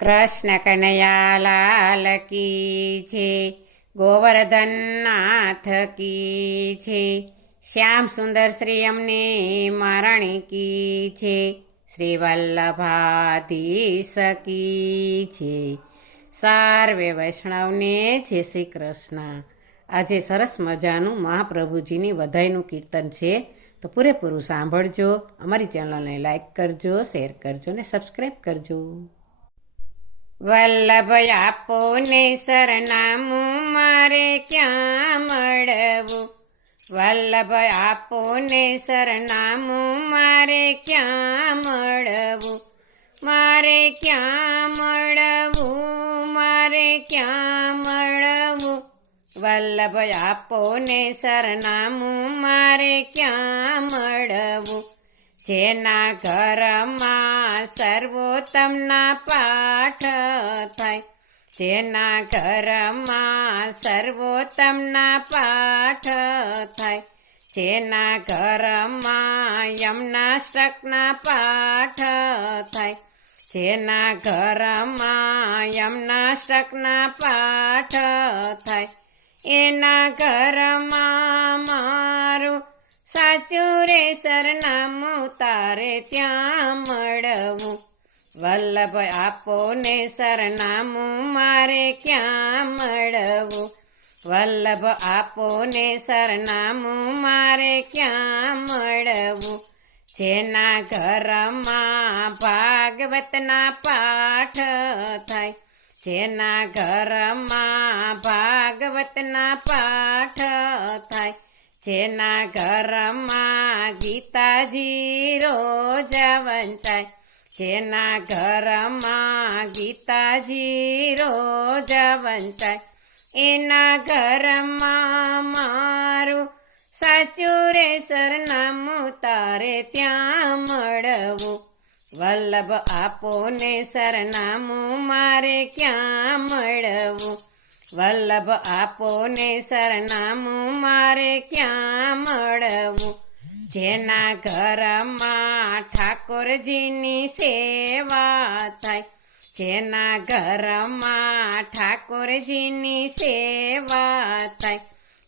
કૃષ્ણ કનૈયા લાલ કી છે, ગોવર્ધન નાથ કી છે, શ્યામ સુંદર શ્રી અમને મહારાણી કી છે, શ્રી વલ્લભાધીશ કી છે. સર્વે વૈષ્ણવને જય શ્રી કૃષ્ણ. આજે સરસ મજાનું મહાપ્રભુજીની વધાઈનું કીર્તન છે, તો પૂરેપૂરું સાંભળજો. અમારી ચેનલને લાઈક કરજો, શેર કરજો ને સબસ્ક્રાઈબ કરજો. વલ્લભ આપો ને સરનામું મારે ક્યાં મળવું, વલ્લભ આપો ને સરનામું મારે ક્યાં મળવું, મારે ક્યાં મળવું, મારે ક્યાં મળવું, વલ્લભ આપો ને સરનામું મારે ક્યાં મળવું. જેના ઘરમાં સર્વોત્તમના પાઠ થાય, જેના ઘરમાં સર્વોત્તમના પાઠ થાય, જેના ઘરમાં યમનાષ્ટકના પાઠ થાય, જેના ઘરમાં યમનાષ્ટકના પાઠ થાય, એના ઘરમાં મારું સાચું રે સરનામું તારે ત્યાં મળવું. વલ્લભ આપો ને સરનામું મારે ક્યાં મળવું, વલ્લભ આપો ને સરનામું મારે ક્યાં મળવું. જેના ઘરમાં ભાગવતના પાઠ થાય, જેના ઘરમાં ભાગવતના પાઠ થાય, જેના ઘરમાં ગીતાજી રોજ વંચાય, જેના ઘરમાં ગીતાજી રોજ વંચાય, એના ઘરમાં મારું સાચું રે સરનામું તારે ત્યાં મળવું. વલ્લભ આપો ને સરનામું મારે ક્યાં મળવું, વલ્લભ આપો ને સરનામું મારે ક્યાં મળવું. જેના ઘરમાં ઠાકોરજીની સેવા થાય, જેના ઘરમાં ઠાકોરજીની સેવા થાય,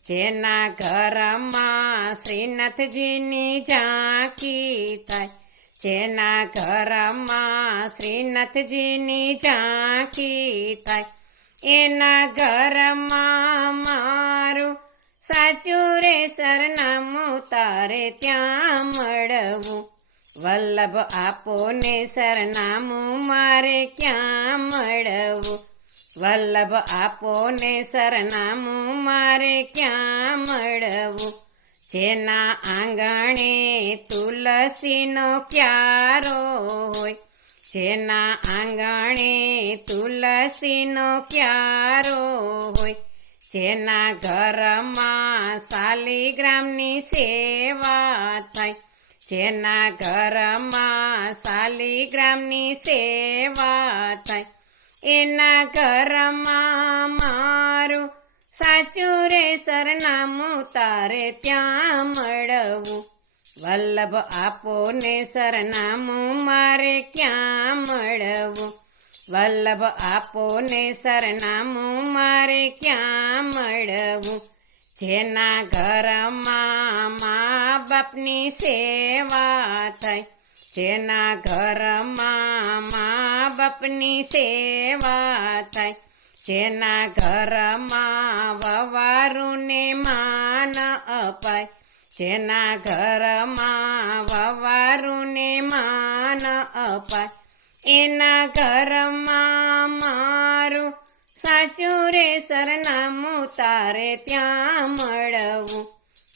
જેના ઘરમાં શ્રીનાથજીની ઝાંખી થાય, જેના ઘરમાં શ્રીનાથજીની ઝાંખી થાય, એના ઘરમાં મારું સાચું રે સરનામું તારે ત્યાં મળવું. વલ્લભ આપો ને સરનામું મારે ક્યાં મળવું, વલ્લભ આપો ને સરનામું મારે ક્યાં મળવું. જેના આંગણે તુલસીનો ક્યારો હોય, જેના આંગણે તુલસીનો ક્યારો હોય, જેના ઘરમાં શાલિગ્રામની સેવા થાય, જેના ઘરમાં શાલિગ્રામની સેવા થાય, એના ઘરમાં મારું સાચું રે સરનામું તારે ત્યાં મળવું. વલ્લભ આપો ને સરનામું મારે ક્યાં મળવું, વલ્લભ આપો ને સરનામું મારે ક્યાં મળવું. જેના ઘરમાં મા બાપની સેવા થાય, જેના ઘરમાં મા બાપની સેવા થાય, જેના ઘરમાં વવારુને માન અપાય, જેના ઘરમાં વવારુને માન અપાય, એના ઘરમાં મારું સાચું રે સરનામું તારે ત્યાં મળવું.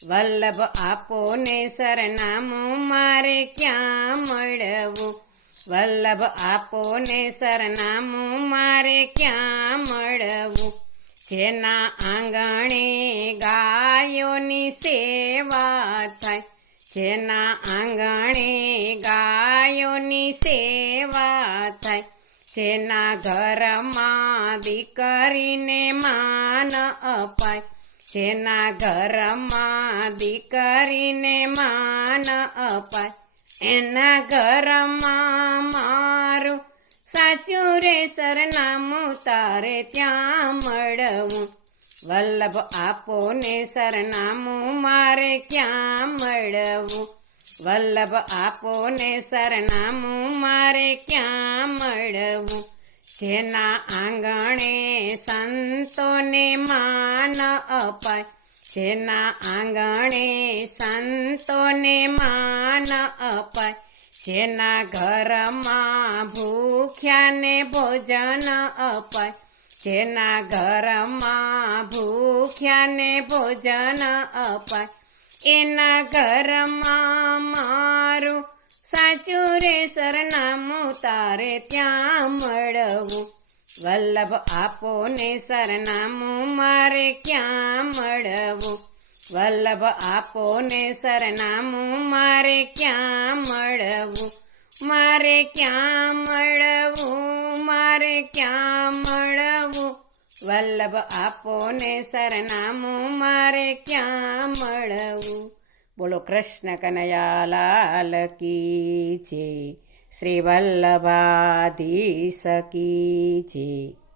વલ્લભ આપો ને સરનામું મારે ક્યાં મળવું, વલ્લભ આપો ને સરનામું મારે ક્યાં મળવું. જેના આંગણે ગાયોની સેવા થાય, જેના આંગણે ગાયોની સેવા થાય, જેના ઘરમાં દીકરીને માન અપાય, જેના ઘરમાં દીકરીને માન અપાય, એના ઘરમાં મારું સાચું રે સરનામું તારે ત્યાં મળવું. વલ્લભ આપો ને સરનામું મારે ક્યાં મળવું. વલ્લભ આપો ને સરનામું મારે ક્યાં મળવું. જેના આંગણે સંતોને માન અપાય, જેના આંગણે સંતોને માન અપાય, જેના ઘરમાં ભૂખ્યાને ભોજન અપાય, જેના ઘરમાં ભૂખ્યાને ભોજન અપાય, એના ઘરમાં મારું સાચું રે સરનામું તારે ત્યાં મળવું. વલ્લભ આપો ને સરનામું મારે ક્યાં મળવું. વલ્લભ આપો ને સરનામું મારે ક્યાં મળવું. મારે ક્યાં મળવું, મારે ક્યાં મળવું. વલ્લભ આપો ને સરનામું મારે ક્યાં મળવું. બોલો કૃષ્ણ કનૈયા લાલ કી જય. શ્રી વલ્લભાધીશ કી જય.